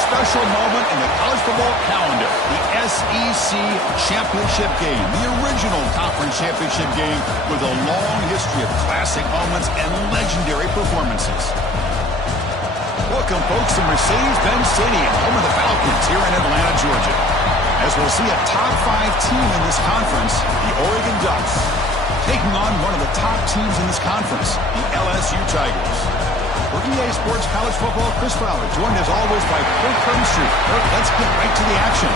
special moment in the college football calendar, the SEC Championship game, the original conference championship game with a long history of classic moments and legendary performances. Welcome, folks, to Mercedes-Benz Stadium, home of the Falcons here in Atlanta, Georgia. As we'll see a top 5 team in this conference, the Oregon Ducks, taking on one of the top teams in this conference, the LSU Tigers. For EA Sports College Football, Chris Fowler, joined as always by Kirk Herbstreit. Kirk, let's get right to the action.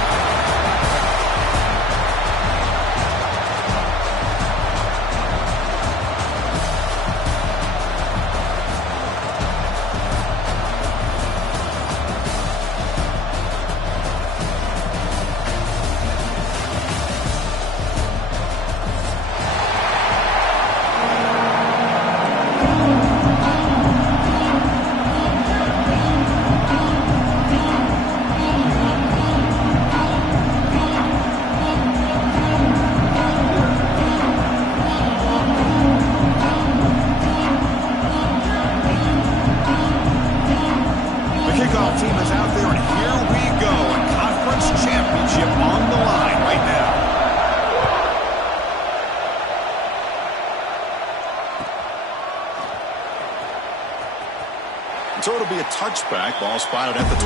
So it'll be a touchback. Ball spotted at the 25.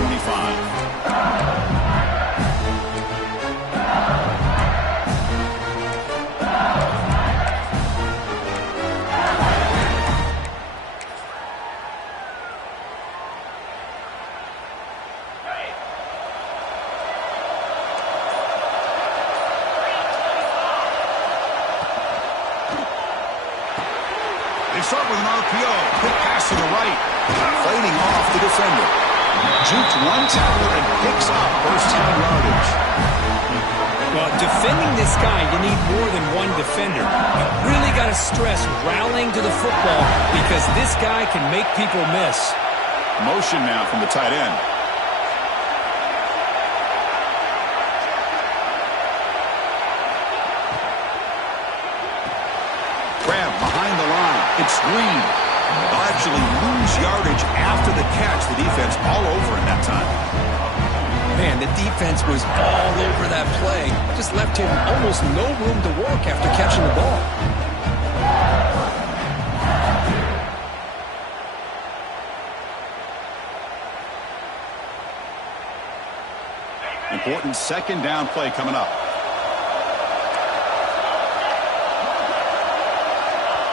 They start with an RPO. Quick pass to the right. Fading off the defender. Juked one tackler and picks up first down yardage. Well, defending this guy, you need more than one defender. You really got to stress rallying to the football because this guy can make people miss. Motion now from the tight end. Grab behind the line. It's Green. They'll actually lose yardage after the catch. The defense all over him that time. Man, the defense was all over that play. Just left him almost no room to work after catching the ball. Important second down play coming up.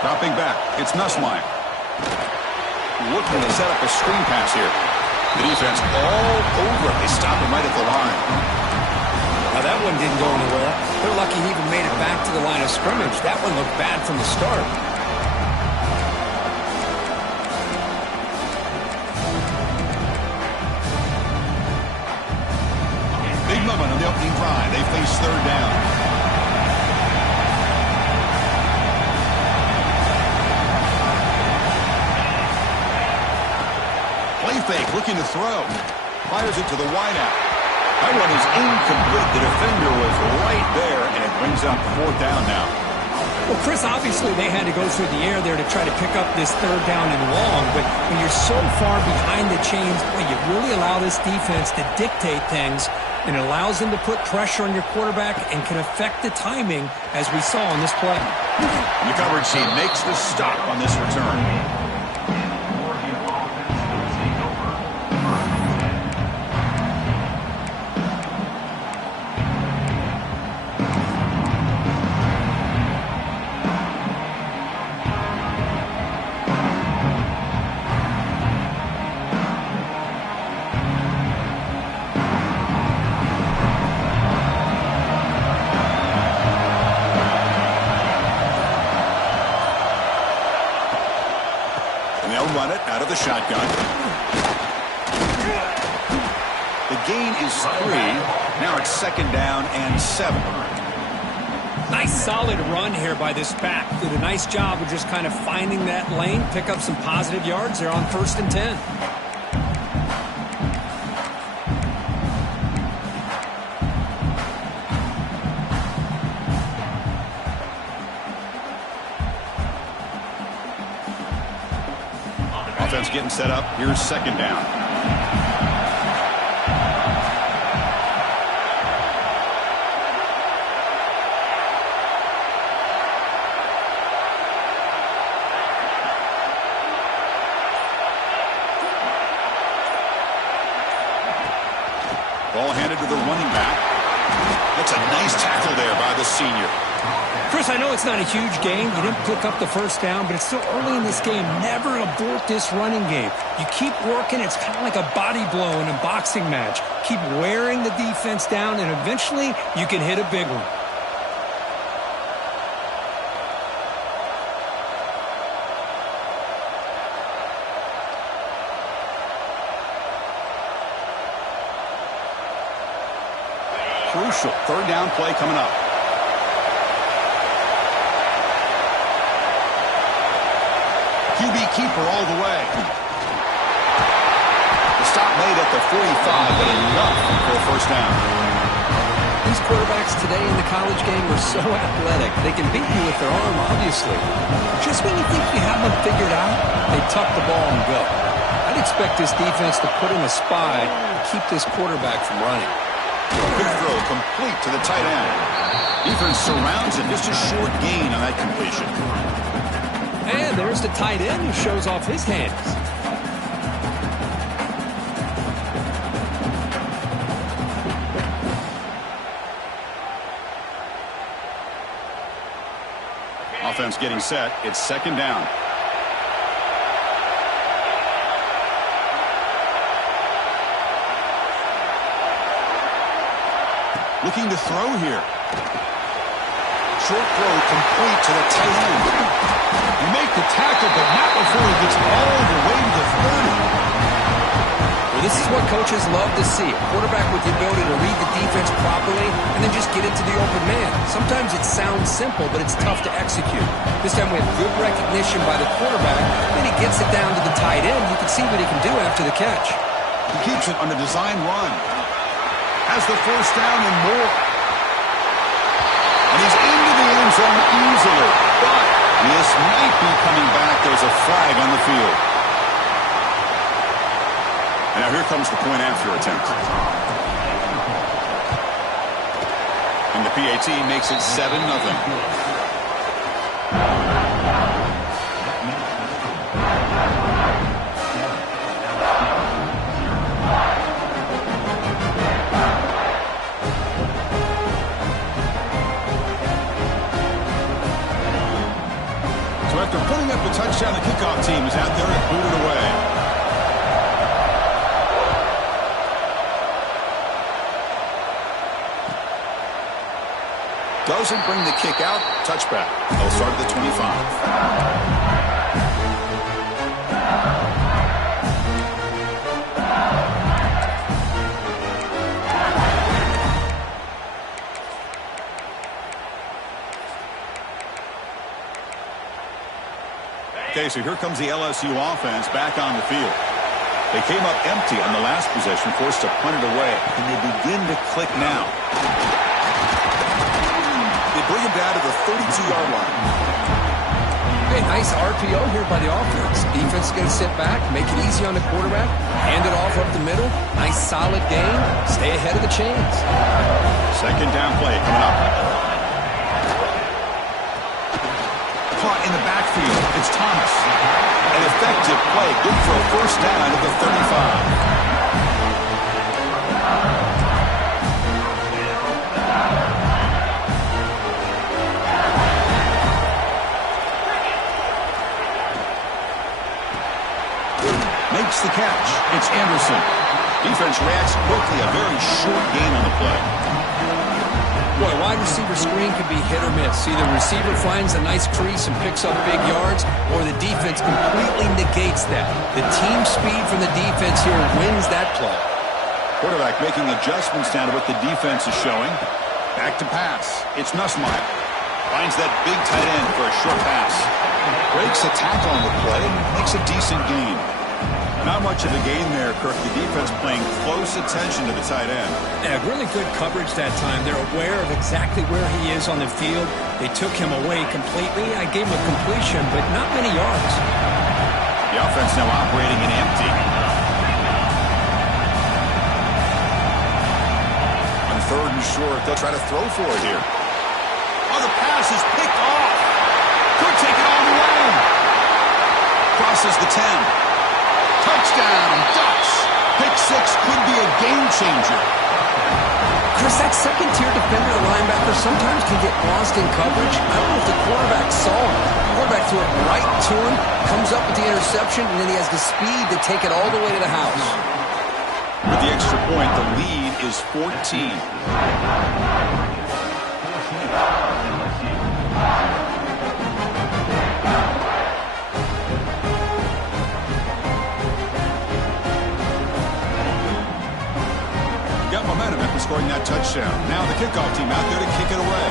Dropping back, it's Nussmeier. Looking to set up a screen pass here. The defense all over it. They stop him right at the line. Now that one didn't go anywhere. They're lucky he even made it back to the line of scrimmage. That one looked bad from the start. Big moment on the opening drive. They face third down. Play fake, looking to throw. Fires it to the wideout. That one is incomplete. The defender was right there, and it brings up fourth down now. Well, Chris, obviously they had to go through the air there to try to pick up this third down and long, but when you're so far behind the chains, boy, you really allow this defense to dictate things, and it allows them to put pressure on your quarterback and can affect the timing, as we saw on this play. And the coverage team makes the stop on this return. Run it out of the shotgun. The gain is 3. Now it's second down and 7. Nice solid run here by this back. Did a nice job of just kind of finding that lane, pick up some positive yards. They're on 1st and 10. Offense getting set up. Here's second down. He's tackled there by the senior. Chris, I know it's not a huge gain. You didn't pick up the first down, but it's still early in this game. Never abort this running game. You keep working. It's kind of like a body blow in a boxing match. Keep wearing the defense down, and eventually you can hit a big one. Crucial third down play coming up. QB keeper all the way. The stop made at the 45, but enough for a first down. These quarterbacks today in the college game are so athletic. They can beat you with their arm, obviously. Just when you think you have them figured out, they tuck the ball and go. I'd expect this defense to put in a spy and keep this quarterback from running. Good throw, complete to the tight end. Defense surrounds him, just a short gain on that completion. And there's the tight end who shows off his hands. Offense getting set. It's second down. Looking to throw here. Short throw complete to the tight end. You make the tackle, but not before he gets all the way to the 30. Well, this is what coaches love to see. A quarterback with the ability to read the defense properly and then just get into the open man. Sometimes it sounds simple, but it's tough to execute. This time we have good recognition by the quarterback. Then he gets it down to the tight end. You can see what he can do after the catch. He keeps it on a design run. Has the first down and more. And he's into the end zone easily. But this might be coming back. There's a flag on the field. And now here comes the point after attempt. And the PAT makes it 7-0. After putting up a touchdown, the kickoff team is out there and booted away. Doesn't bring the kick out. Touchback. They'll start at the 25. Okay, so here comes the LSU offense back on the field. They came up empty on the last possession, forced to punt it away, and they begin to click now. They bring him down to the 32-yard line. Hey, nice RPO here by the offense. Defense is going to sit back, make it easy on the quarterback, hand it off up the middle. Nice solid gain. Stay ahead of the chains. Second down play coming up. Caught in the backfield. It's Thomas. An effective play. Good for a first down at the 35. Makes the catch. It's Anderson. Defense reacts quickly. A very short gain on the play. Boy, wide receiver screen can be hit or miss. Either receiver finds a nice crease and picks up big yards, or the defense completely negates that. The team speed from the defense here wins that play. Quarterback making adjustments down to what the defense is showing. Back to pass. It's Nussmeier. Finds that big tight end for a short pass. Breaks a tackle on the play and makes a decent gain. Not much of a gain there, Kirk. The defense playing close attention to the tight end. Yeah, really good coverage that time. They're aware of exactly where he is on the field. They took him away completely. I gave him a completion, but not many yards. The offense now operating in empty. On third and short, they'll try to throw for it here. Oh, the pass is picked off. Could take it all the way. Crosses the 10. Touchdown, Ducks. Pick six could be a game changer. Chris, that second-tier defender or linebacker sometimes can get lost in coverage. I don't know if the quarterback saw him. The quarterback threw it right to him, comes up with the interception, and then he has the speed to take it all the way to the house. With the extra point, the lead is 14. Got momentum after scoring that touchdown. Now the kickoff team out there to kick it away.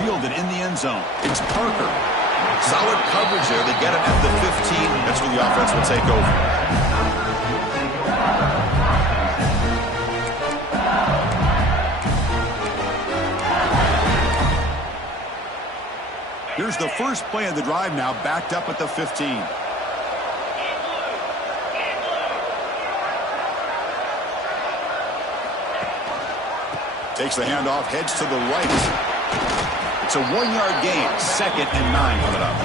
Fielded in the end zone. It's Parker. Solid coverage there. They get it at the 15. That's where the offense will take over. Here's the first play of the drive now, backed up at the 15. Takes the handoff, heads to the right. It's a 1-yard gain, 2nd and 9 coming up.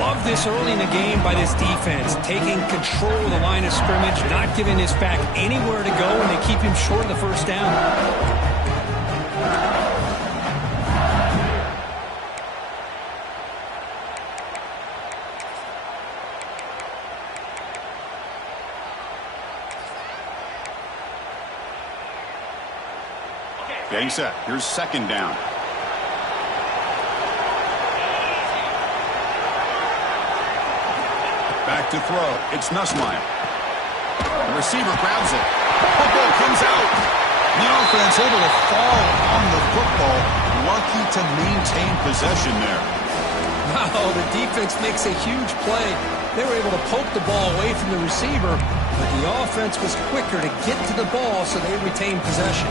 Love this early in the game by this defense, taking control of the line of scrimmage, not giving this back anywhere to go, and they keep him short of the first down. Getting set. Here's 2nd down. Back to throw. It's Nussmeier. The receiver grabs it. Football comes out. The offense able to fall on the football. Lucky to maintain possession there. Wow, the defense makes a huge play. They were able to poke the ball away from the receiver, but the offense was quicker to get to the ball, so they retained possession.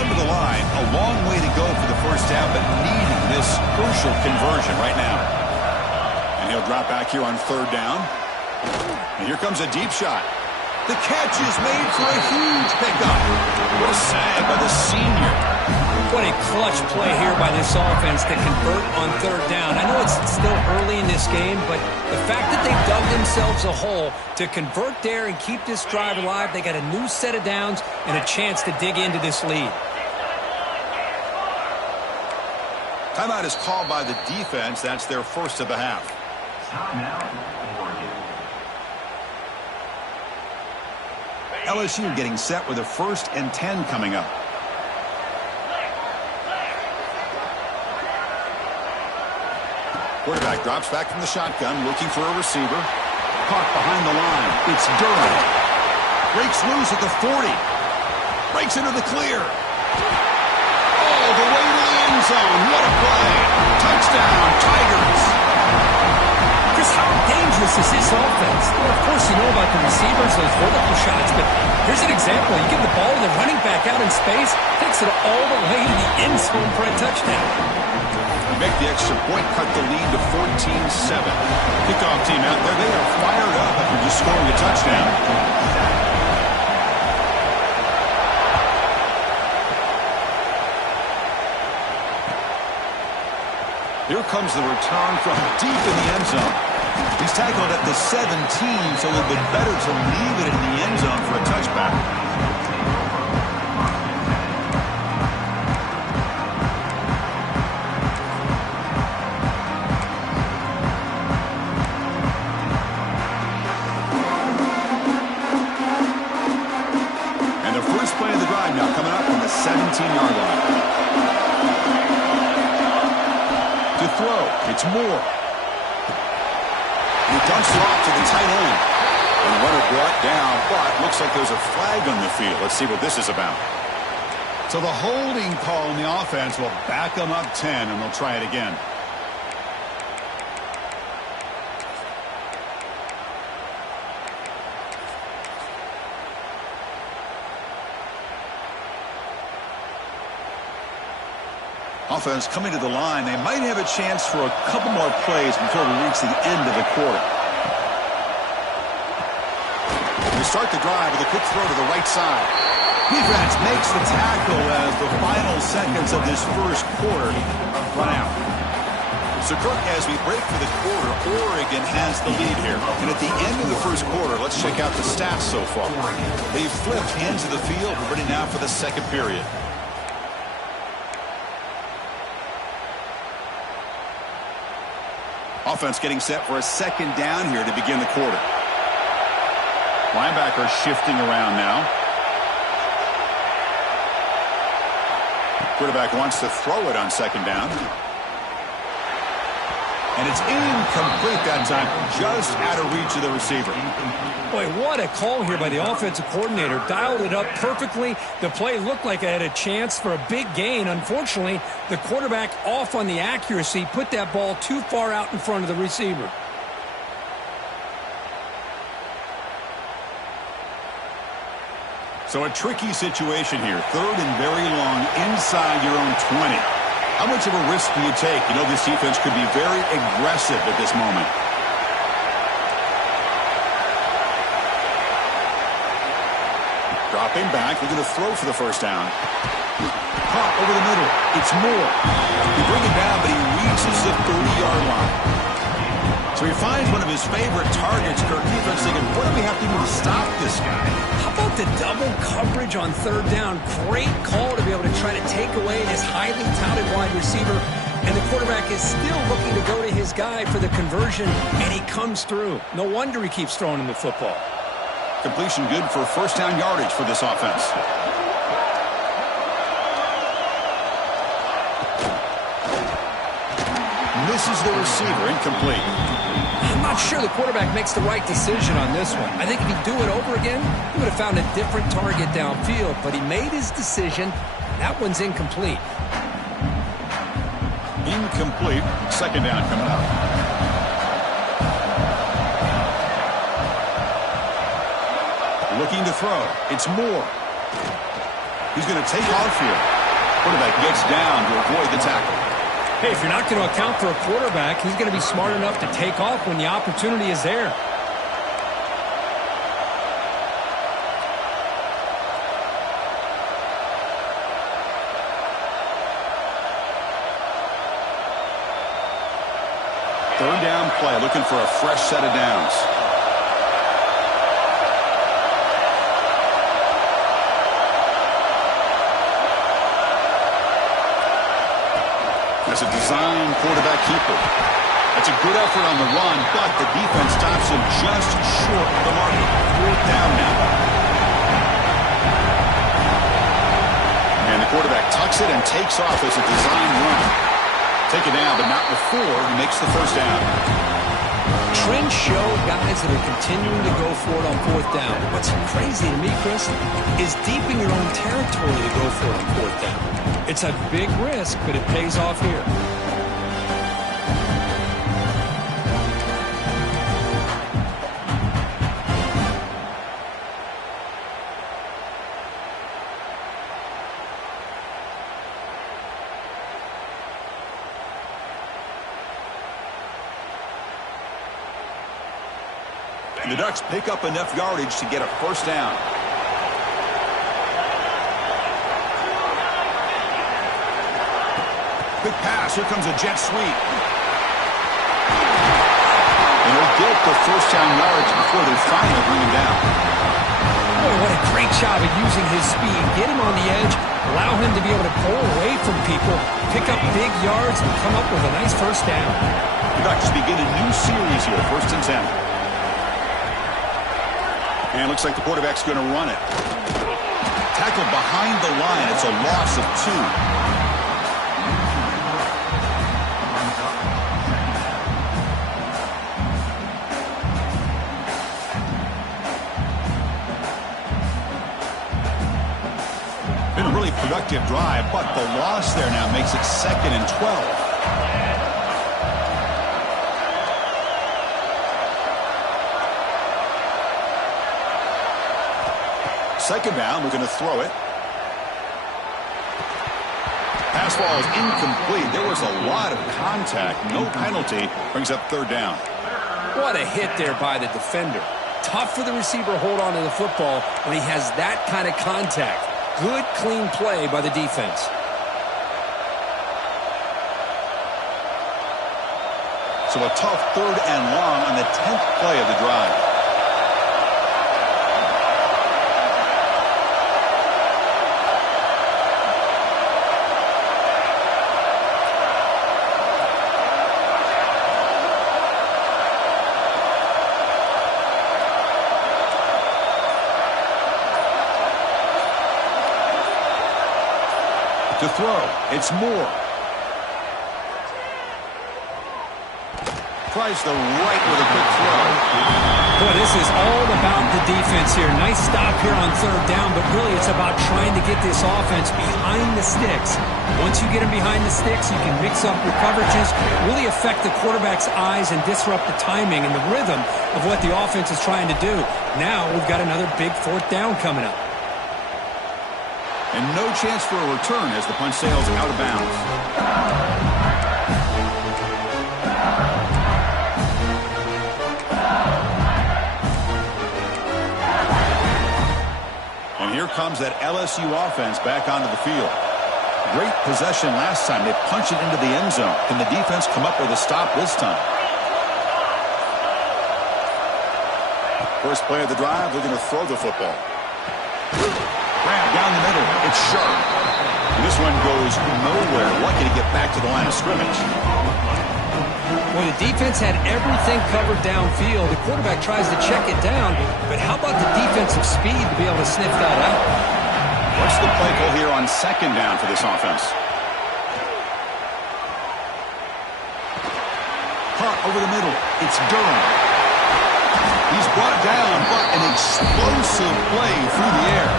To the line, a long way to go for the first down, but needing this crucial conversion right now. And he'll drop back here on 3rd down. And here comes a deep shot. The catch is made for a huge pickup. What a sag by the senior. What a clutch play here by this offense to convert on 3rd down. I know it's still early in this game, but the fact that they dug themselves a hole to convert there and keep this drive alive, they got a new set of downs and a chance to dig into this lead. Timeout is called by the defense. That's their first of the half. LSU getting set with a 1st and 10 coming up. Quarterback drops back from the shotgun, looking for a receiver. Caught behind the line. It's Durham. Breaks loose at the 40. Breaks into the clear. All the way to the end zone. What a play. Touchdown, Tigers. Chris, how dangerous is this offense? Well, of course, you know about the receivers, those vertical shots, but here's an example. You give the ball to the running back out in space, takes it all the way to the end zone for a touchdown. Make the extra point, cut the lead to 14-7. Kickoff team out there, they are fired up after just scoring a touchdown. Here comes the return from deep in the end zone. He's tackled at the 17, so it would have been better to leave it in the end zone for a touchback. And the first play of the drive now coming up from the 17-yard line. To throw, it's Moore. He dumps it off to the tight end. And runner brought down, but looks like there's a flag on the field. Let's see what this is about. So the holding call on the offense will back them up 10, and they'll try it again. Offense coming to the line. They might have a chance for a couple more plays before we reach the end of the quarter. We start the drive with a quick throw to the right side. Defense makes the tackle as the final seconds of this first quarter run out. So, Kirk, as we break for the quarter, Oregon has the lead here. And at the end of the first quarter, let's check out the stats so far. They've flipped ends of the field. We're ready now for the second period. Offense getting set for a second down here to begin the quarter. Linebacker shifting around now. Quarterback wants to throw it on second down. And it's incomplete that time, just out of reach of the receiver. Boy, what a call here by the offensive coordinator. Dialed it up perfectly. The play looked like it had a chance for a big gain. Unfortunately, the quarterback off on the accuracy, put that ball too far out in front of the receiver. So a tricky situation here. Third and very long inside your own 20. How much of a risk do you take? You know, this defense could be very aggressive at this moment. Dropping back, looking to throw for the first down. Caught over the middle. It's Moore. He bring it down, but he reaches the 30-yard line. So he finds one of his favorite targets. Kirk, defense thinking, what do we have to do to stop this guy? How about the double coverage on third down? Great call to be able to try to take away this highly touted wide receiver. And the quarterback is still looking to go to his guy for the conversion, and he comes through. No wonder he keeps throwing him the football. Completion good for first down yardage for this offense. Misses the receiver, incomplete. I'm not sure the quarterback makes the right decision on this one. I think if he'd do it over again, he would have found a different target downfield, but he made his decision. That one's incomplete. Incomplete. Second down coming up. Looking to throw. It's Moore. He's going to take off here. Quarterback gets down to avoid the tackle. Hey, if you're not going to account for a quarterback, he's going to be smart enough to take off when the opportunity is there. Third down play, looking for a fresh set of downs. As a design quarterback keeper. That's a good effort on the run, but the defense stops him just short of the mark. Fourth down now. And the quarterback tucks it and takes off as a design run. Take it down, but not before he makes the first down. Trends show guys that are continuing to go for it on fourth down. What's crazy to me, Chris, is deep in your own territory to go for it on fourth down. It's a big risk, but it pays off here. And the Ducks pick up enough yardage to get a first down. Quick pass. Here comes a jet sweep. And he'll get the first down yards before they finally bring him down. Boy, what a great job of using his speed. Get him on the edge, allow him to be able to pull away from people, pick up big yards, and come up with a nice first down. The Ducks begin a new series here, 1st and 10. And it looks like the quarterback's going to run it. Tackled behind the line. It's a loss of 2. Been a really productive drive, but the loss there now makes it 2nd and 12. Second down, we're going to throw it. Pass ball is incomplete. There was a lot of contact. No penalty. Brings up third down. What a hit there by the defender. Tough for the receiver to hold on to the football when he has that kind of contact. Good, clean play by the defense. So a tough 3rd and long on the 10th play of the drive. To throw, it's Moore. Tries the right with a quick throw. Boy, this is all about the defense here. Nice stop here on 3rd down, but really it's about trying to get this offense behind the sticks. Once you get them behind the sticks, you can mix up your coverages, really affect the quarterback's eyes and disrupt the timing and the rhythm of what the offense is trying to do. Now we've got another big 4th down coming up. And no chance for a return as the punch sails out of bounds. And here comes that LSU offense back onto the field. Great possession last time. They punched it into the end zone. Can the defense come up with a stop this time? First play of the drive, they're going to throw the football. Grab down the middle. It's sharp. And this one goes nowhere. Lucky to get back to the line of scrimmage. Well, the defense had everything covered downfield. The quarterback tries to check it down, but how about the defensive speed to be able to sniff that out? What's the play call here on 2nd down for this offense? Hunt over the middle. It's Durham. He's brought down, but an explosive play through the air.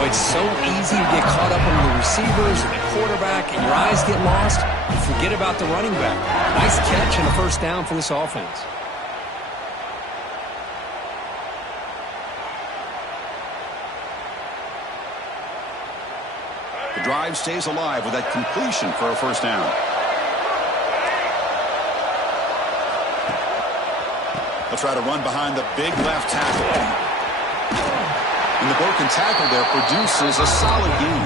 Well, it's so easy to get caught up on the receivers and the quarterback, and your eyes get lost. You forget about the running back. Nice catch and a 1st down for this offense. The drive stays alive with that completion for a 1st down. They'll try to run behind the big left tackle. And the broken tackle there produces a solid gain.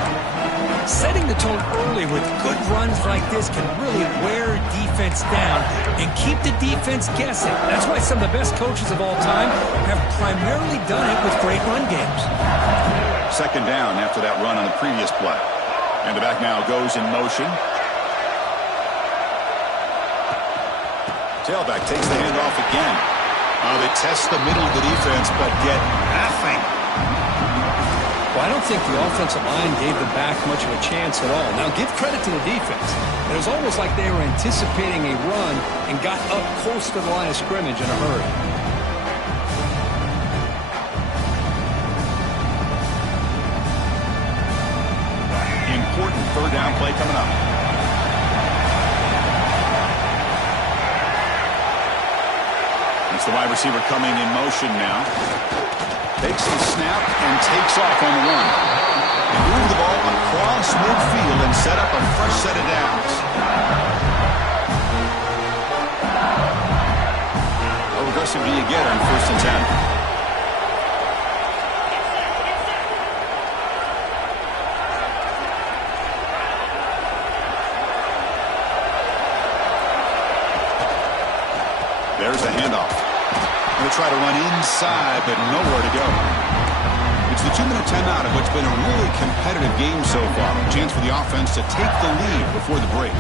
Setting the tone early with good runs like this can really wear defense down and keep the defense guessing. That's why some of the best coaches of all time have primarily done it with great run games. 2nd down after that run on the previous play. And the back now goes in motion. Tailback takes the handoff again. They test the middle of the defense, but get nothing. Well, I don't think the offensive line gave the back much of a chance at all. Now, give credit to the defense. It was almost like they were anticipating a run and got up close to the line of scrimmage in a hurry. Important 3rd down play coming up. It's the wide receiver coming in motion now. Takes the snap and takes off on the run. And move the ball across midfield and set up a fresh set of downs. How aggressive do you get on 1st and 10? There's the handoff. Going to try to run inside, but nowhere to go. It's the 2-minute timeout of what's been a really competitive game so far. A chance for the offense to take the lead before the break.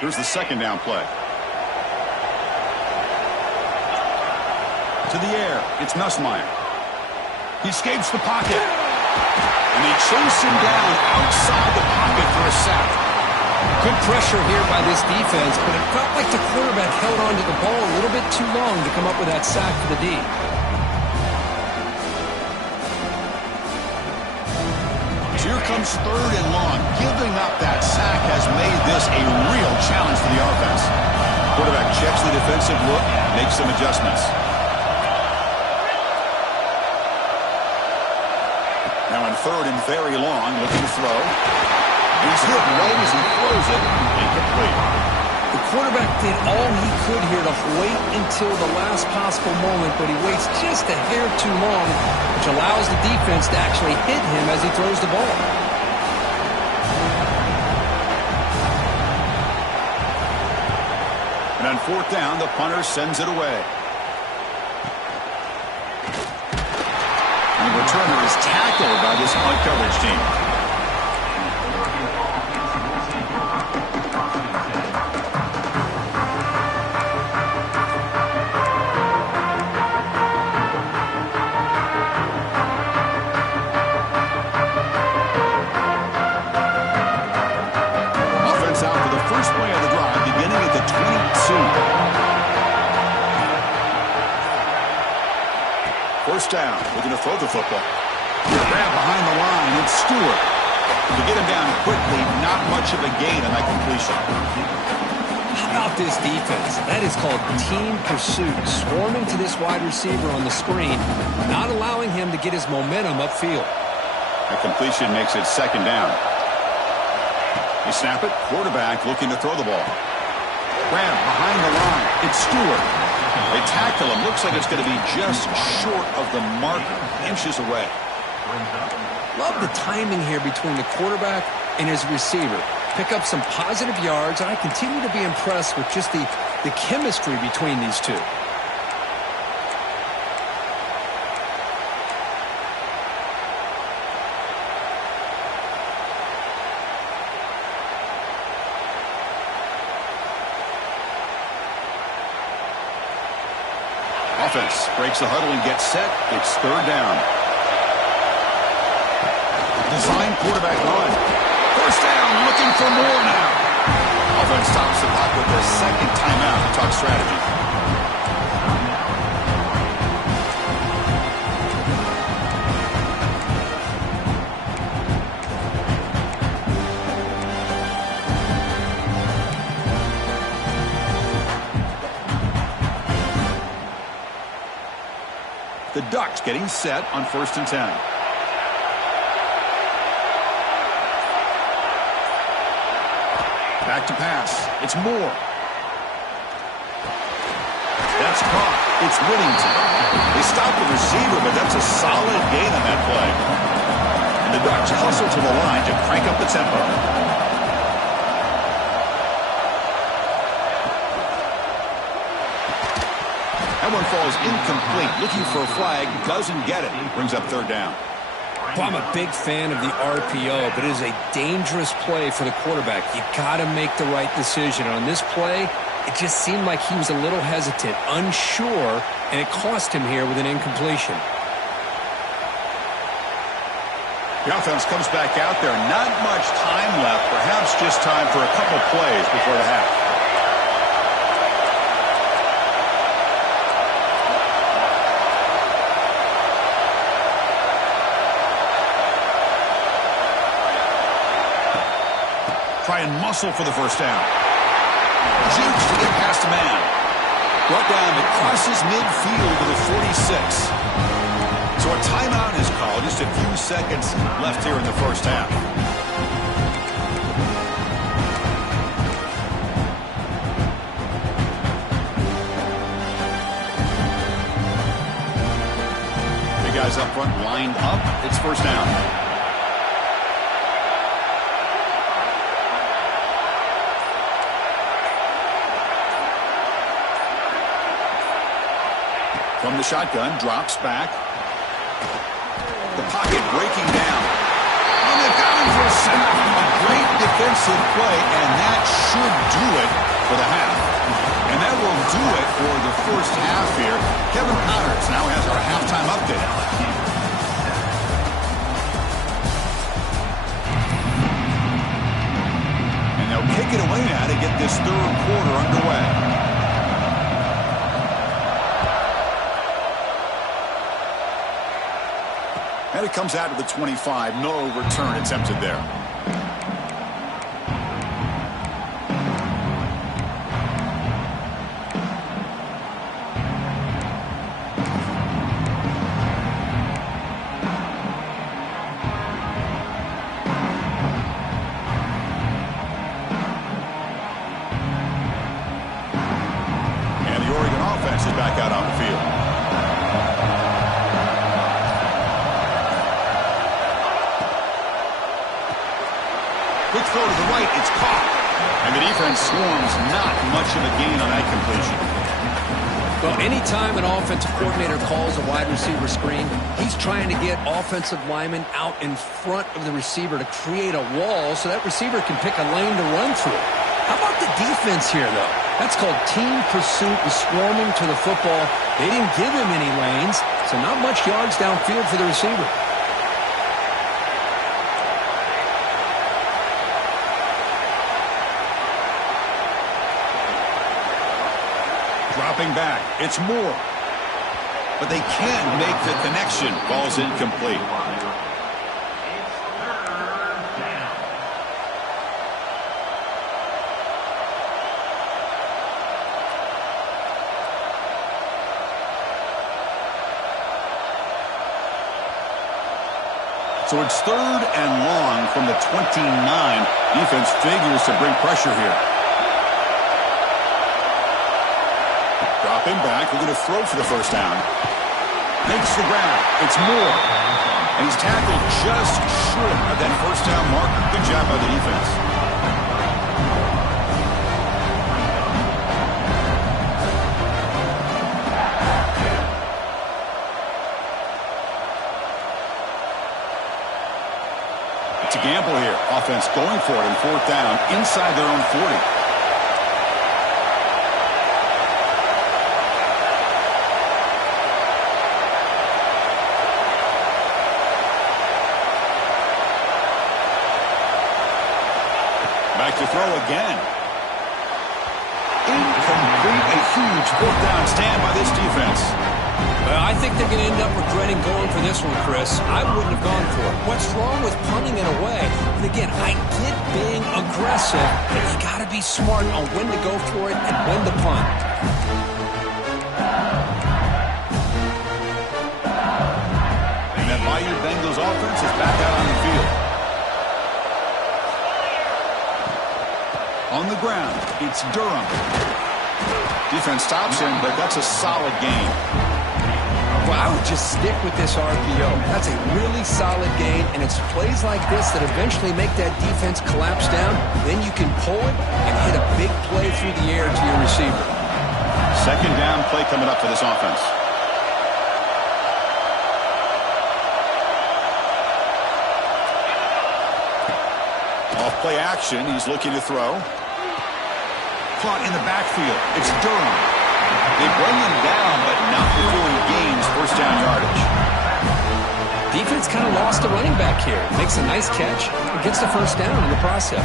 Here's the 2nd down play. To the air, it's Nussmeier. He escapes the pocket. And they chase him down outside the pocket for a sack. Good pressure here by this defense, but it felt like the quarterback held onto the ball a little bit too long to come up with that sack for the D. Here comes 3rd and long. Giving up that sack has made this a real challenge for the offense. Quarterback checks the defensive look, makes some adjustments. Now in 3rd and very long, looking to throw. He's hit right as he throws it. Incomplete. The quarterback did all he could here to wait until the last possible moment, but he waits just a hair too long, which allows the defense to actually hit him as he throws the ball. And on fourth down, the punter sends it away. And the returner is tackled by this punt coverage team. Offense out for the first play of the drive, beginning at the 22. First down, looking to throw the football. Grab behind the line, it's Stewart. To get him down quickly, not much of a gain on that completion. How about this defense? That is called team pursuit, swarming to this wide receiver on the screen, not allowing him to get his momentum upfield. That completion makes it second down. They snap it, quarterback looking to throw the ball. Grab behind the line, it's Stewart. They tackle him. Looks like it's going to be just short of the mark, inches away. Love the timing here between the quarterback and his receiver. Pick up some positive yards, and I continue to be impressed with just the chemistry between these two. Offense breaks the huddle and gets set. It's third down. Design quarterback run. First down, looking for more now. Offense stops the clock with their second timeout to talk strategy. The Ducks getting set on 1st and 10. Back to pass. It's Moore. That's caught. It's Whittington. They stop the receiver, but that's a solid gain on that play. And the Ducks hustle to the line to crank up the tempo. That one falls incomplete. Looking for a flag. Doesn't get it. Brings up third down. Well, I'm a big fan of the RPO, but it is a dangerous play for the quarterback. You got to make the right decision. On this play, it just seemed like he was a little hesitant, unsure, and it cost him here with an incompletion. The offense comes back out there. Not much time left. Perhaps just time for a couple plays before the half. Try and muscle for the first down. Jukes to get past a man. Brought down to crosses midfield to the 46. So a timeout is called. Just a few seconds left here in the first half. The guys up front lined up. It's first down. From the shotgun, drops back. The pocket breaking down. And they've got him for a sack. A great defensive play, and that should do it for the half. And that will do it for the first half here. Kevin Powers now has our halftime update. And they'll kick it away now to get this third quarter underway. And it comes out to the 25. No return attempted there. back out on the field. Quick throw to the right. It's caught. And the defense swarms. Not much of a gain on that completion. Well, anytime an offensive coordinator calls a wide receiver screen, he's trying to get offensive linemen out in front of the receiver to create a wall so that receiver can pick a lane to run through. How about the defense here, though? That's called team pursuit and swarming to the football. They didn't give him any lanes, so not much yards downfield for the receiver. Dropping back. It's Moore. But they can't make the connection. Ball's incomplete. So it's 3rd and long from the 29. Defense figures to bring pressure here. Dropping back. We're going to throw for the first down. Makes the grab. It's Moore. And he's tackled just short of that first down mark. Good job by the defense. It's a gamble here. Offense going for it in 4th down inside their own 40. Back to throw again. Incomplete. A huge 4th down stand by this defense. Well, I think they're going to end up regretting going for this one, Chris. I wouldn't have gone for it. What's wrong with punting it away? And again, I get being aggressive, but you got to be smart on when to go for it and when to punt. And that Bayou Bengals offense is back out on the field. On the ground, it's Durham. Defense stops him, but that's a solid gain. Well, I would just stick with this RPO. That's a really solid gain, and it's plays like this that eventually make that defense collapse down. Then you can pull it and hit a big play through the air to your receiver. 2nd down play coming up for this offense. Off play action. He's looking to throw. Caught in the backfield. It's Durham. They bring him down, but not before he gains 1st down yardage. Defense kind of lost the running back here. Makes a nice catch and gets the 1st down in the process.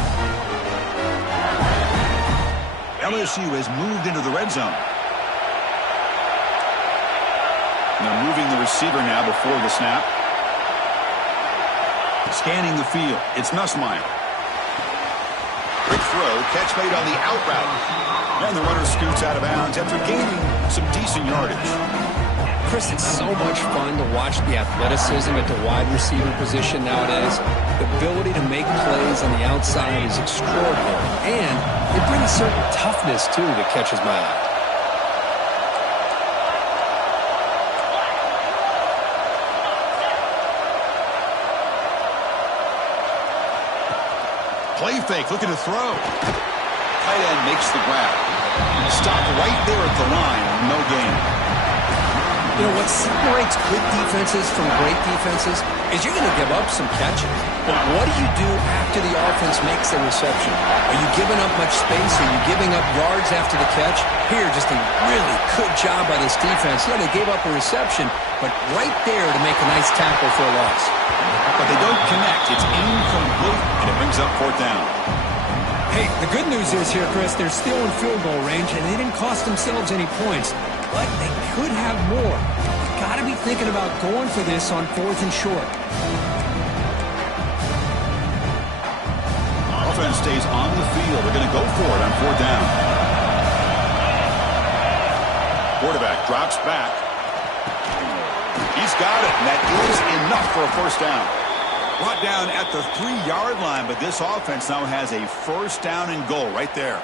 LSU has moved into the red zone. And they're moving the receiver now before the snap. Scanning the field. It's Nussmeier. Quick throw. Catch made on the out route. And the runner scoots out of bounds after gaining some decent yardage. Chris, it's so much fun to watch the athleticism at the wide receiver position nowadays. The ability to make plays on the outside is extraordinary. And they bring a certain toughness, too, that catches my eye. Play fake, looking to throw. Tight end makes the grab. Stopped right there at the line. No gain. You know, what separates good defenses from great defenses is you're going to give up some catches. But what do you do after the offense makes the reception? Are you giving up much space? Are you giving up yards after the catch? Here, just a really good job by this defense. Yeah, they gave up a reception, but right there to make a nice tackle for a loss. But they don't connect. It's incomplete, and it brings up 4th down. Hey, the good news is here, Chris, they're still in field goal range, and they didn't cost themselves any points. But they could have more. You've got to be thinking about going for this on 4th and short. Offense stays on the field. They're going to go for it on 4th down. Quarterback drops back. He's got it, and that is enough for a 1st down. Brought down at the 3-yard line, but this offense now has a 1st down and goal right there.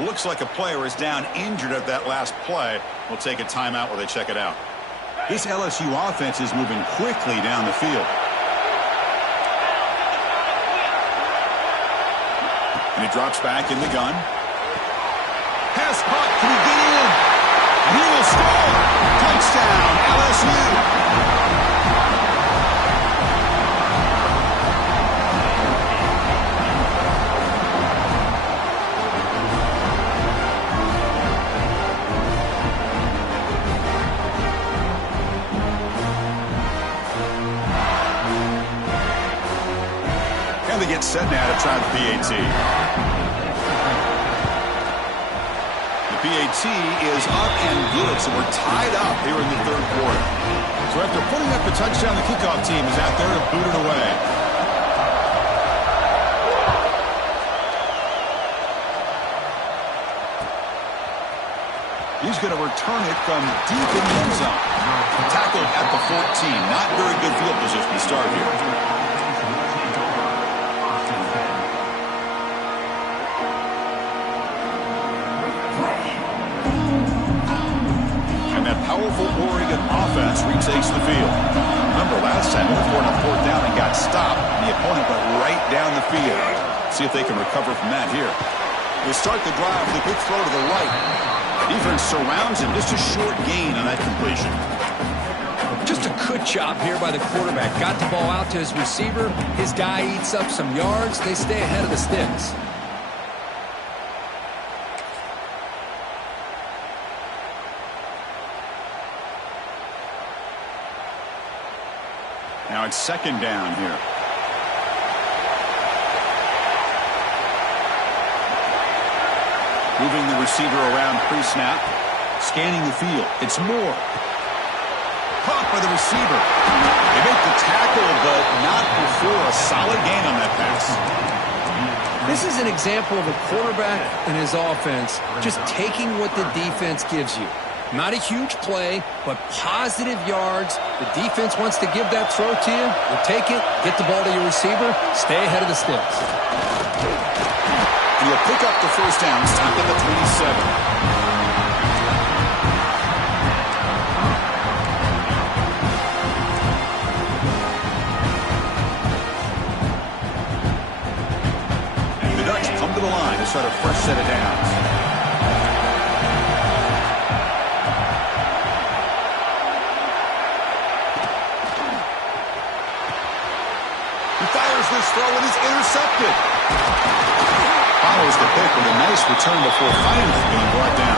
Looks like a player is down injured at that last play. We'll take a timeout while they check it out. This LSU offense is moving quickly down the field. And he drops back in the gun. Pass caught. Can he get in? And he will score. Touchdown, LSU. They get set now to try the PAT. The PAT is up and good, so we're tied up here in the third quarter. So after putting up a touchdown, the kickoff team is out there to boot it away. He's going to return it from deep in the end zone. Tackled at the 14. Not very good field position to start here. Powerful Oregon offense retakes the field. Remember, last time they were on a fourth down and got stopped. The opponent went right down the field. See if they can recover from that here. They start the drive with a big throw to the right. Defense surrounds him. Just a short gain on that completion. Just a good job here by the quarterback. Got the ball out to his receiver. His guy eats up some yards. They stay ahead of the sticks. Now it's second down here. Moving the receiver around pre-snap. Scanning the field. It's Moore. Caught by the receiver. They make the tackle, but not before a solid gain on that pass. This is an example of a quarterback and his offense just taking what the defense gives you. Not a huge play, but positive yards. The defense wants to give that throw to you. You'll take it, get the ball to your receiver, stay ahead of the sticks. And you'll pick up the first down, stopped at the 27. The Ducks come to the line to start a fresh set of downs. This throw and is intercepted. Follows the pick with a nice return before finally being brought down.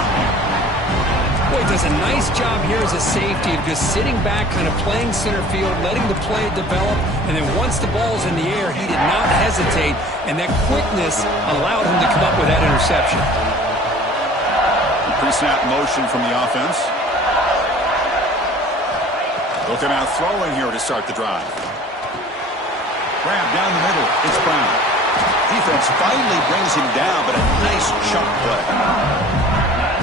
Boy, does a nice job here as a safety of just sitting back, kind of playing center field, letting the play develop, and then once the ball's in the air, he did not hesitate, and that quickness allowed him to come up with that interception. Pre-snap motion from the offense. Looking out throwing here to start the drive. Grab down the middle. It's Brown. Defense finally brings him down, but a nice chunk play.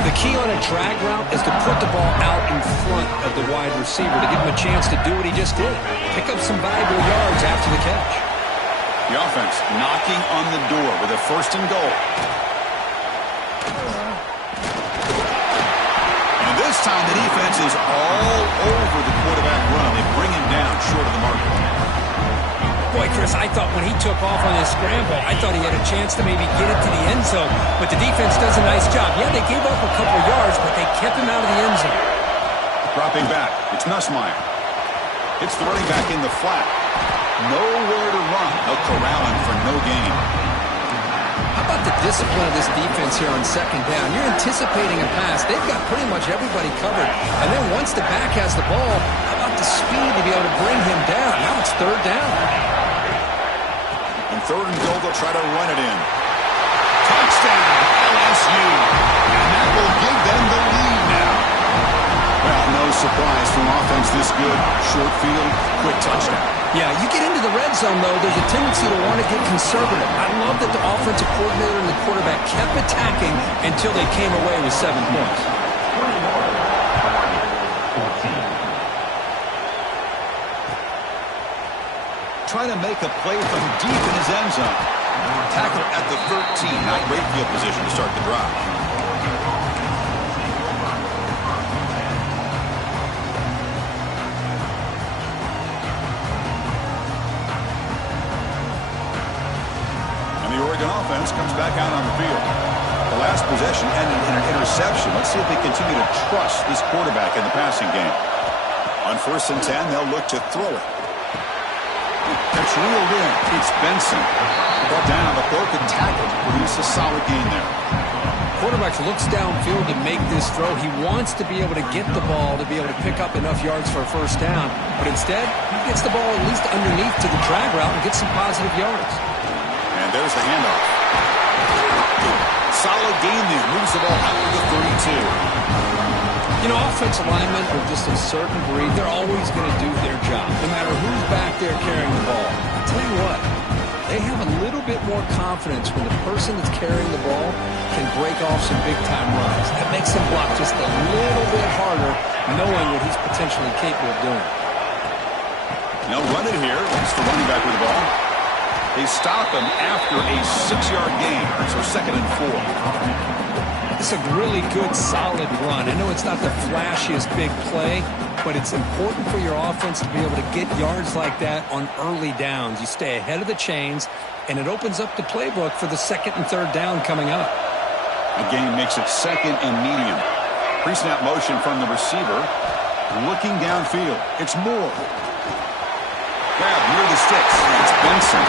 The key on a drag route is to put the ball out in front of the wide receiver to give him a chance to do what he just did. Pick up some valuable yards after the catch. The offense knocking on the door with a first and goal. And this time the defense is all over the quarterback run. They bring him down short of the marker. Boy, Chris, I thought when he took off on his scramble, I thought he had a chance to maybe get it to the end zone. But the defense does a nice job. Yeah, they gave up a couple yards, but they kept him out of the end zone. Dropping back. It's Nussmeier. It's the running back in the flat. Nowhere to run. No corralling for no gain. How about the discipline of this defense here on second down? You're anticipating a pass. They've got pretty much everybody covered. And then once the back has the ball, how about the speed to be able to bring him down? Now it's third down. And third and goal, they'll try to run it in. Touchdown, LSU. And that will give them the lead now. Well, no surprise from offense this good. Short field, quick touchdown. Yeah, you get into the red zone, though, there's a tendency to want to get conservative. I love that the offensive coordinator and the quarterback kept attacking until they came away with 7 points. Trying to make a play from deep in his end zone. Tackle at the 13. Not great field position to start the drive. And the Oregon offense comes back out on the field. The last possession ended in an interception. Let's see if they continue to trust this quarterback in the passing game. On 1st and 10, they'll look to throw it. It's reeled in. It's Benson. Brought down on the broken tackle to produce a solid gain there. Quarterback looks downfield to make this throw. He wants to be able to get the ball to be able to pick up enough yards for a first down. But instead, he gets the ball at least underneath to the drag route and gets some positive yards. And there's the handoff. Solid gain there. Moves the ball out to the 32. You know, offensive linemen are just a certain breed. They're always going to do their job, no matter who's back there carrying the ball. I'll tell you what, they have a little bit more confidence when the person that's carrying the ball can break off some big-time runs. That makes them block just a little bit harder, knowing what he's potentially capable of doing. Now run it here. It's the running back with the ball. They stop him after a 6-yard gain, so 2nd and 4. It's a really good, solid run. I know it's not the flashiest big play, but it's important for your offense to be able to get yards like that on early downs. You stay ahead of the chains, and it opens up the playbook for the 2nd and 3rd down coming up. The game makes it 2nd and medium. Pre-snap motion from the receiver. Looking downfield. It's Moore. Grab near the sticks. It's Benson.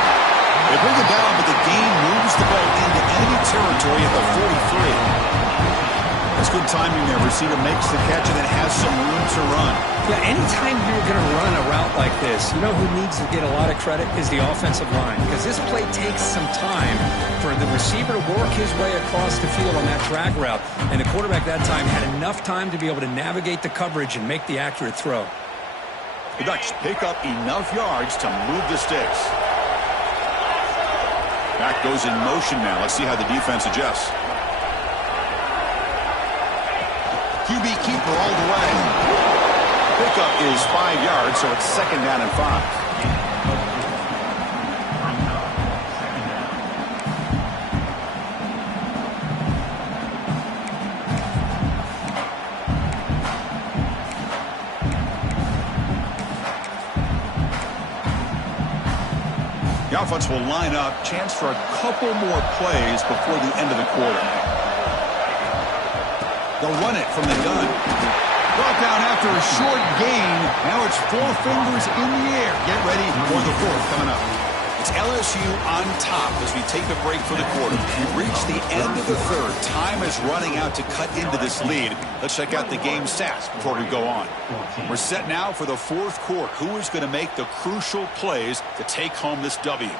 They bring it down, but the gain moves the ball into enemy territory at the 43. That's good timing there. Receiver makes the catch and then has some room to run. Yeah, anytime you're going to run a route like this, you know who needs to get a lot of credit is the offensive line, because this play takes some time for the receiver to work his way across the field on that drag route, and the quarterback that time had enough time to be able to navigate the coverage and make the accurate throw. The Ducks pick up enough yards to move the sticks. Back goes in motion now. Let's see how the defense adjusts. QB keeper all the way. Pickup is 5 yards, so it's 2nd down and 5. The offense will line up. Chance for a couple more plays before the end of the quarter. They'll run it from the gun. Brought down after a short gain. Now it's 4 fingers in the air. Get ready for the 4th coming up. It's LSU on top as we take a break for the quarter. We've reached the end of the 3rd. Time is running out to cut into this lead. Let's check out the game stats before we go on. We're set now for the 4th quarter. Who is going to make the crucial plays to take home this W?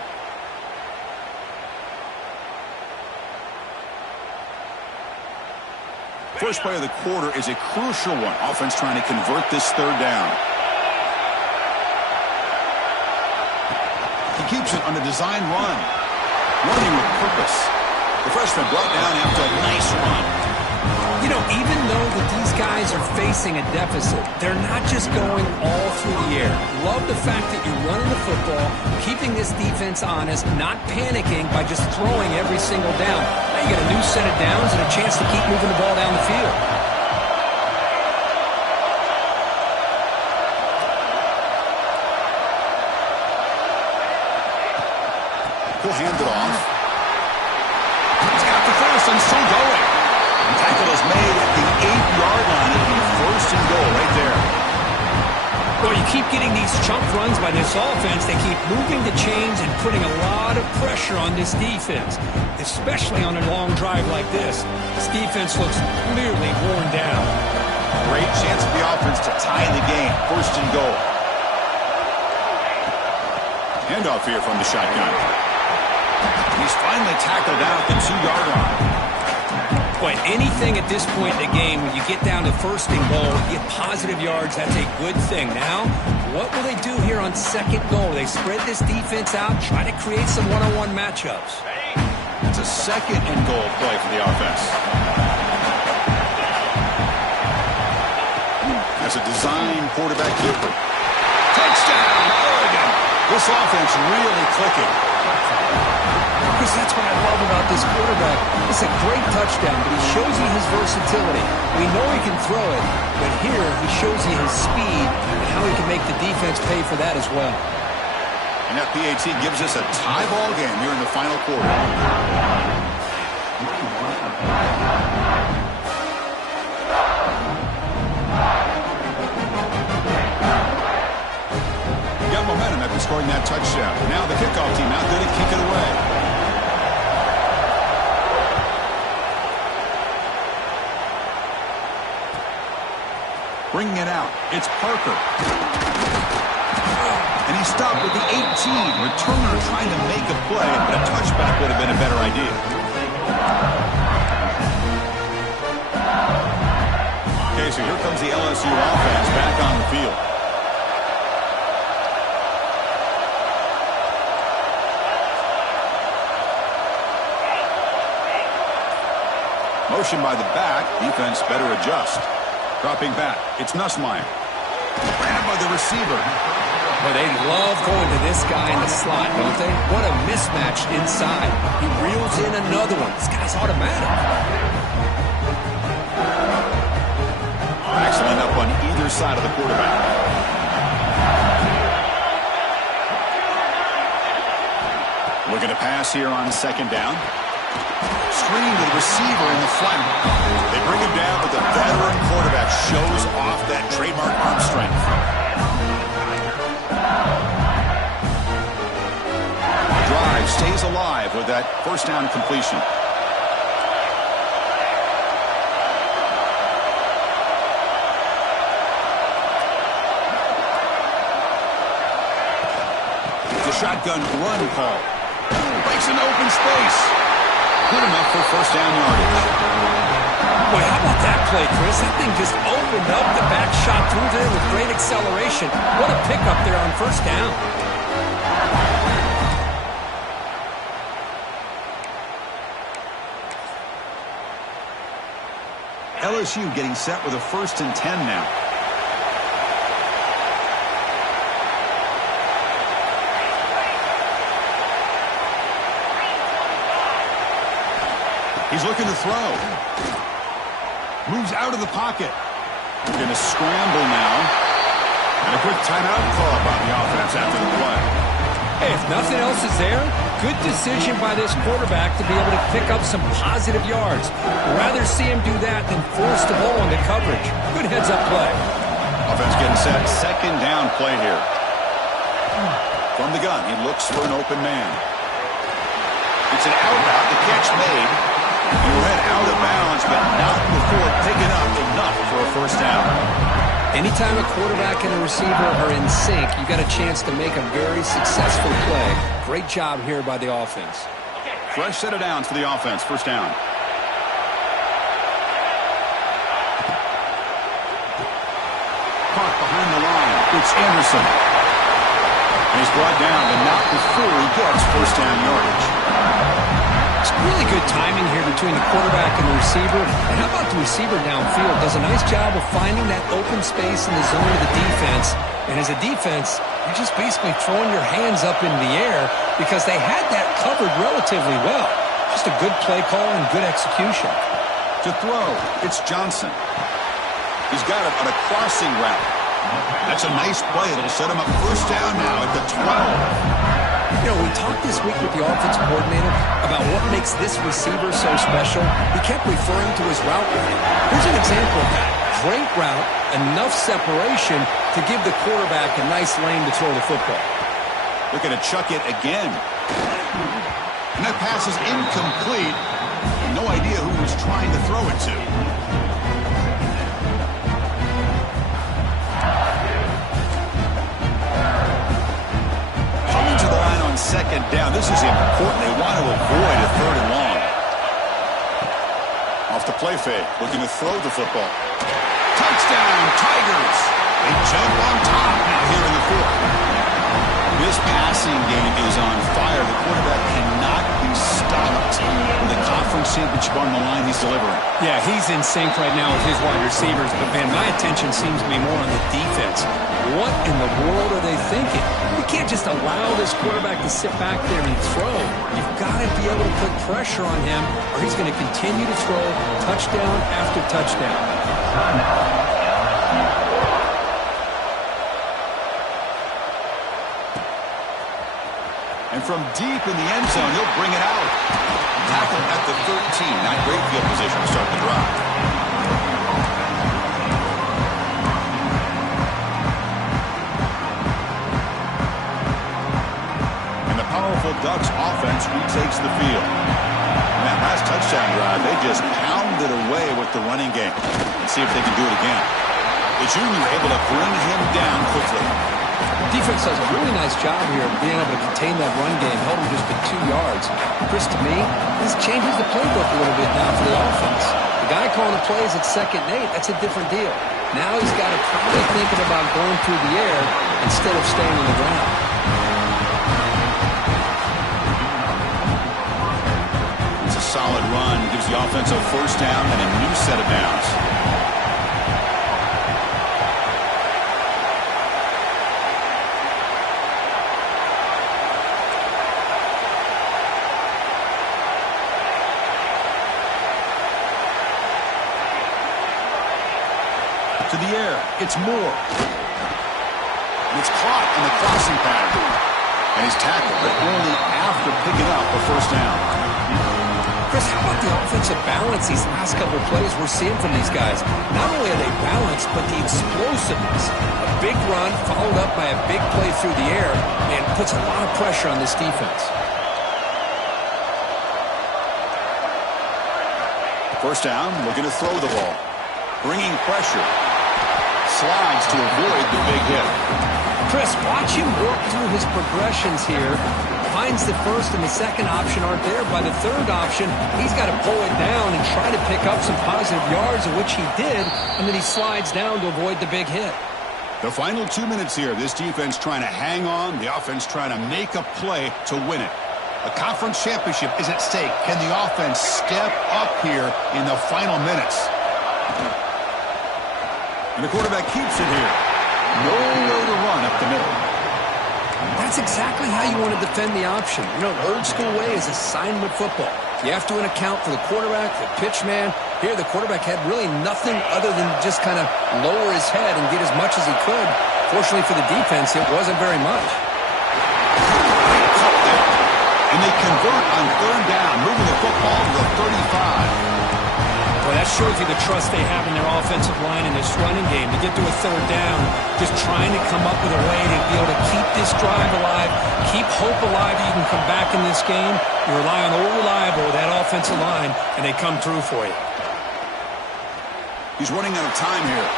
First play of the quarter is a crucial one. Offense trying to convert this 3rd down. He keeps it on a design run. Running with purpose. The freshman brought down after a nice run. You know, even though that these guys are facing a deficit, they're not just going all through the air. Love the fact that you're running the football, keeping this defense honest, not panicking by just throwing every single down. Now you get a new set of downs and a chance to keep moving the ball down the field. He'll hand it off. He's got the first and still going. Tackle is made at the 8-yard line. It'll be 1st and goal right there. Well, you keep getting these chunk runs by this offense. They keep moving the chains and putting a lot of pressure on this defense, especially on a long drive like this. This defense looks clearly worn down. Great chance for the offense to tie the game. 1st and goal. Handoff here from the shotgun. He's finally tackled down at the 2-yard line. Boy, anything at this point in the game, when you get down to 1st and goal, get positive yards, that's a good thing. Now, what will they do here on 2nd goal? They spread this defense out, try to create some one-on-one matchups. It's a 2nd and goal play for the offense. That's a design quarterback keeper. Touchdown, Oregon! This offense really clicking. Chris, that's what I love about this quarterback. It's a great touchdown, but he shows you his versatility. We know he can throw it, but here he shows you his speed and how he can make the defense pay for that as well. And that PAT gives us a tie ball game here in the final quarter. Got momentum after scoring that touchdown. Now the kickoff team out there to kick it away. Bringing it out, it's Parker. And he stopped with the 18. Returner trying to make a play, but a touchback would have been a better idea. Okay, so here comes the LSU offense back on the field. Motion by the back. Defense better adjust. Dropping back. It's Nussmeier. Grabbed by the receiver. Well, they love going to this guy in the slot, don't they? What a mismatch inside. He reels in another one. This guy's automatic. Backs line up on either side of the quarterback. Looking to pass here on second down. Screen to the receiver in the flat. They bring him down, but the veteran quarterback shows off that trademark arm strength. Drive stays alive with that first down completion. It's a shotgun run call. Breaks an open space. Good enough for first down yardage. Boy, how about that play, Chris? That thing just opened up. The back shot through there with great acceleration. What a pickup there on first down. LSU getting set with a 1st and 10 now. He's looking to throw. Moves out of the pocket. They're going to scramble now. And a quick timeout call by the offense after the play. Hey, if nothing else is there, good decision by this quarterback to be able to pick up some positive yards. I'd rather see him do that than force the ball into coverage. Good heads-up play. Offense getting set. Second down play here. From the gun, he looks for an open man. It's an out route. The catch made. He went out of bounds, but not before picking up enough for a first down. Anytime a quarterback and a receiver are in sync, you got a chance to make a very successful play. Great job here by the offense. Fresh set of downs for the offense. First down. Caught behind the line. It's Anderson. And he's brought down, but not before he gets first down yardage. It's really good timing here between the quarterback and the receiver. And how about the receiver downfield? Does a nice job of finding that open space in the zone of the defense. And as a defense, you're just basically throwing your hands up in the air because they had that covered relatively well. Just a good play call and good execution. To throw, it's Johnson. He's got it on a crossing route. That's a nice play. It'll set him up first down now at the 12. You know, we talked this week with the offensive coordinator about what makes this receiver so special. He kept referring to his route running. Here's an example of that. Great route, enough separation to give the quarterback a nice lane to throw the football. Looking to chuck it again. And that pass is incomplete. No idea who he was trying to throw it to. Coming to the line on second down. This is important. They want to avoid a 3rd and long. Off the play fake. Looking to throw the football. Touchdown, Tigers. They jump on top now here in the 4th. This passing game is on fire. The quarterback cannot be stopped. Bucs. With the conference championship on the line, he's delivering. Yeah, he's in sync right now with his wide receivers, but, man, my attention seems to be more on the defense. What in the world are they thinking? You can't just allow this quarterback to sit back there and throw. You've got to be able to put pressure on him, or he's going to continue to throw touchdown after touchdown. And from deep in the end zone, he'll bring it out. Tackle at the 13. Not great field position to start the drive. And the powerful Ducks offense retakes the field. In that last touchdown drive, they just pounded away with the running game. Let's see if they can do it again. The junior able to bring him down quickly. Defense does a really nice job here of being able to contain that run game, held him just to 2 yards. Chris, to me, this changes the playbook a little bit now for the offense. The guy calling the plays at 2nd and 8, that's a different deal. Now he's got to probably thinking about going through the air instead of staying on the ground. It's a solid run, gives the offense a first down and a new set of downs. To the air, it's Moore. It's caught in the crossing pattern. And he's tackled, but only after picking up a first down. Chris, how about the offensive balance these last couple of plays we're seeing from these guys? Not only are they balanced, but the explosiveness. A big run followed up by a big play through the air and puts a lot of pressure on this defense. First down, looking to throw the ball. Bringing pressure. Slides to avoid the big hit. Chris, watch him work through his progressions here. Finds the first and the second option aren't there. By the third option, he's got to pull it down and try to pick up some positive yards, of which he did, and then he slides down to avoid the big hit. The final 2 minutes here, this defense trying to hang on, the offense trying to make a play to win it. A conference championship is at stake. Can the offense step up here in the final minutes? And the quarterback keeps it here. Nowhere to run up the middle. That's exactly how you want to defend the option. You know, old school way is assignment football. You have to account for the quarterback, the pitch man. Here, the quarterback had really nothing other than just kind of lower his head and get as much as he could. Fortunately for the defense, it wasn't very much. And they convert on 3rd down, moving the football to the 35. Well, that shows you the trust they have in their offensive line in this running game. To get to a 3rd down, just trying to come up with a way to be able to keep this drive alive, keep hope alive that you can come back in this game. You rely on old reliable, that offensive line, and they come through for you. He's running out of time here.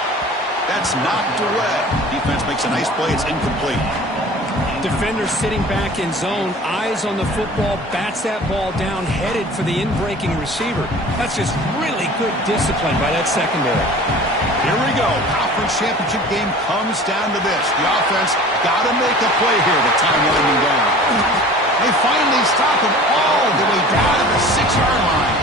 That's knocked away. Defense makes a nice play. It's incomplete. Defender sitting back in zone, eyes on the football, bats that ball down, headed for the in-breaking receiver. That's just really good discipline by that secondary. Here we go. Conference championship game comes down to this. The offense got to make a play here. The time winding down. They finally stop him all the way down to the 6-yard line.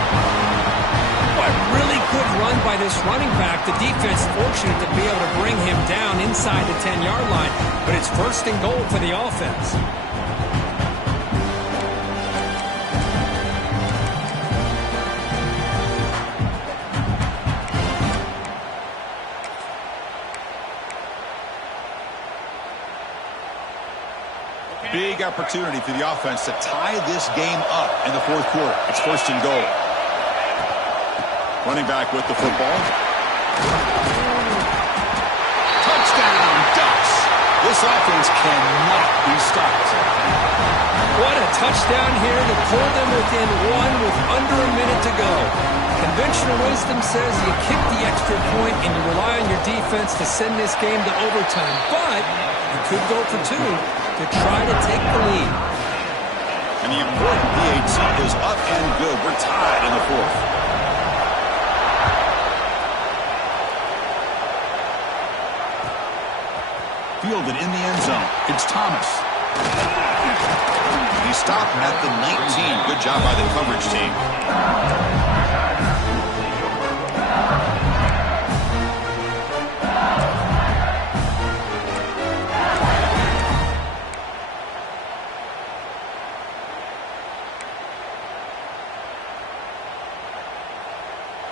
A really good run by this running back. The defense fortunate to be able to bring him down inside the 10-yard line, but it's 1st and goal for the offense. Big opportunity for the offense to tie this game up in the 4th quarter. It's 1st and goal. Running back with the football. Touchdown, Ducks! This offense cannot be stopped. What a touchdown here to pull them within one with under a minute to go. Conventional wisdom says you kick the extra point and you rely on your defense to send this game to overtime. But you could go for 2 to try to take the lead. And the important PAT is up and good. We're tied in the 4th. Fielded in the end zone. It's Thomas. He He stopped at the 19. Good job by the coverage team.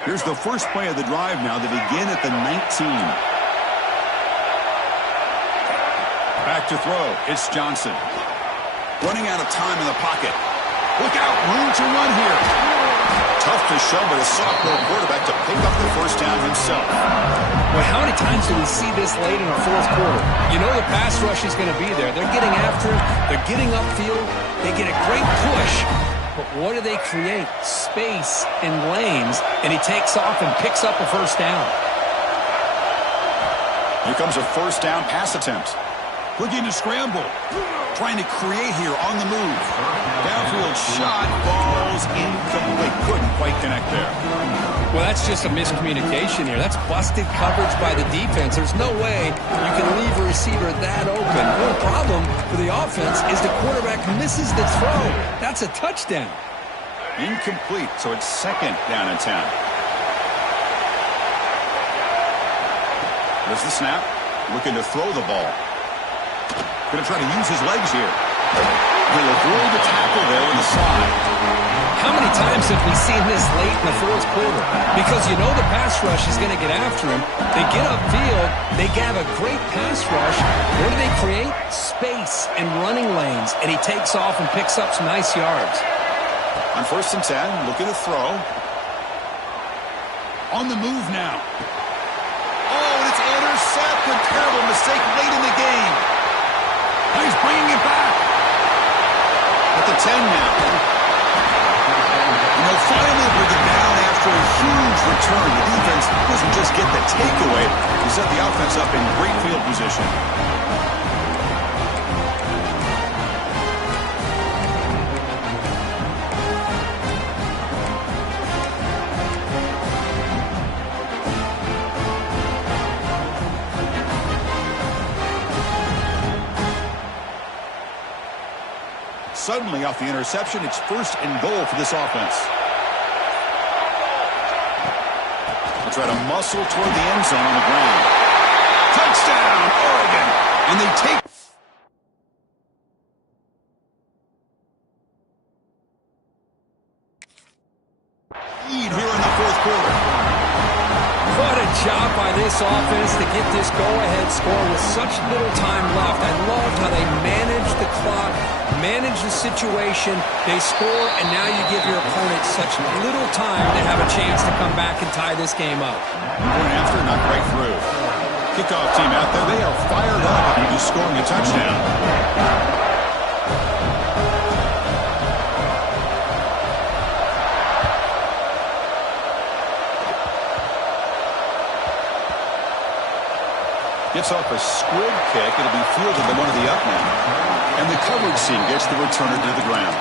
Here's the first play of the drive now. They begin at the 19. Back to throw. It's Johnson. Running out of time in the pocket. Look out. Room to run here. Tough to show, but a sophomore quarterback to pick up the first down himself. Well, how many times do we see this late in the fourth quarter? You know the pass rush is going to be there. They're getting after him. They're getting upfield. They get a great push. But what do they create? Space and lanes, and he takes off and picks up a first down. Here comes a first down pass attempt. Looking to scramble. Trying to create here on the move. Downfield shot falls incomplete. Couldn't quite connect there. Well, that's just a miscommunication here. That's busted coverage by the defense. There's no way you can leave a receiver that open. The problem for the offense is the quarterback misses the throw. That's a touchdown. Incomplete, so it's second down and 10. There's the snap. Looking to throw the ball. Going to try to use his legs here. He'll avoid the tackle there with a slide. How many times have we seen this late in the fourth quarter? Because you know the pass rush is going to get after him. They get upfield. They have a great pass rush. What do they create? Space and running lanes. And he takes off and picks up some nice yards. On first and 10, looking to throw. On the move now. Oh, and it's intercepted. Terrible mistake late in the game. He's bringing it back. At the 10 now. And they'll finally bring it down after a huge return. The defense doesn't just get the takeaway. He set the offense up in great field position. Suddenly, off the interception, it's first and goal for this offense. They'll try to muscle toward the end zone on the ground. Touchdown, Oregon! And they take... lead here in the fourth quarter. What a job by this offense to get this go-ahead score with such little time left. I loved how they managed the clock, managed the situation. They score, and now you give your opponent such little time to have a chance to come back and tie this game up. Going after, not quite through. Kickoff team out there, they are fired up after just scoring a touchdown. Gets off a squib kick. It'll be fielded by one of the up men. And the coverage team gets the returner to the ground.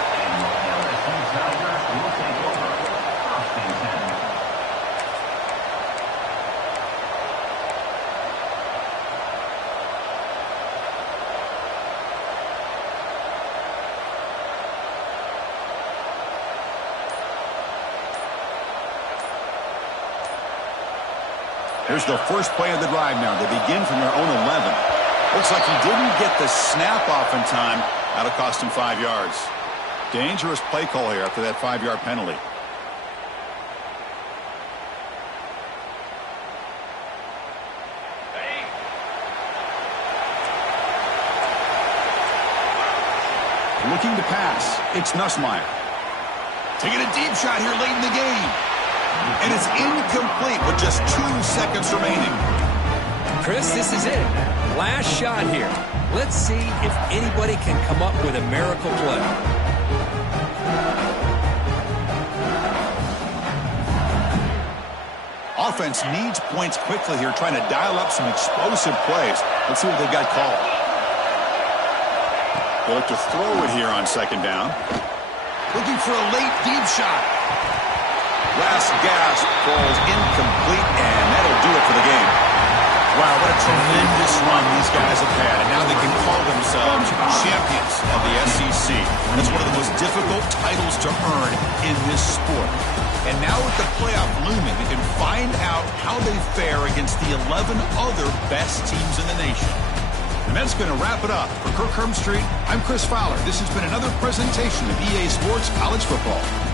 Here's the first play of the drive now. They begin from their own 11. Looks like he didn't get the snap off in time. That'll cost him 5 yards. Dangerous play call here after that 5-yard penalty. Looking to pass. It's Nussmeier. Taking a deep shot here late in the game. And it's incomplete with just 2 seconds remaining. Chris, this is it. Last shot here. Let's see if anybody can come up with a miracle play. Offense needs points quickly here, trying to dial up some explosive plays. Let's see what they've got called. They look to throw it here on second down. Looking for a late deep shot. Last gasp falls incomplete, and that'll do it for the game. Wow, what a tremendous run these guys have had, and now they can call themselves champions of the SEC. That's one of the most difficult titles to earn in this sport. And now with the playoff looming, they can find out how they fare against the 11 other best teams in the nation. And that's going to wrap it up. For Kirk Herbstreit, I'm Chris Fowler. This has been another presentation of EA Sports College Football.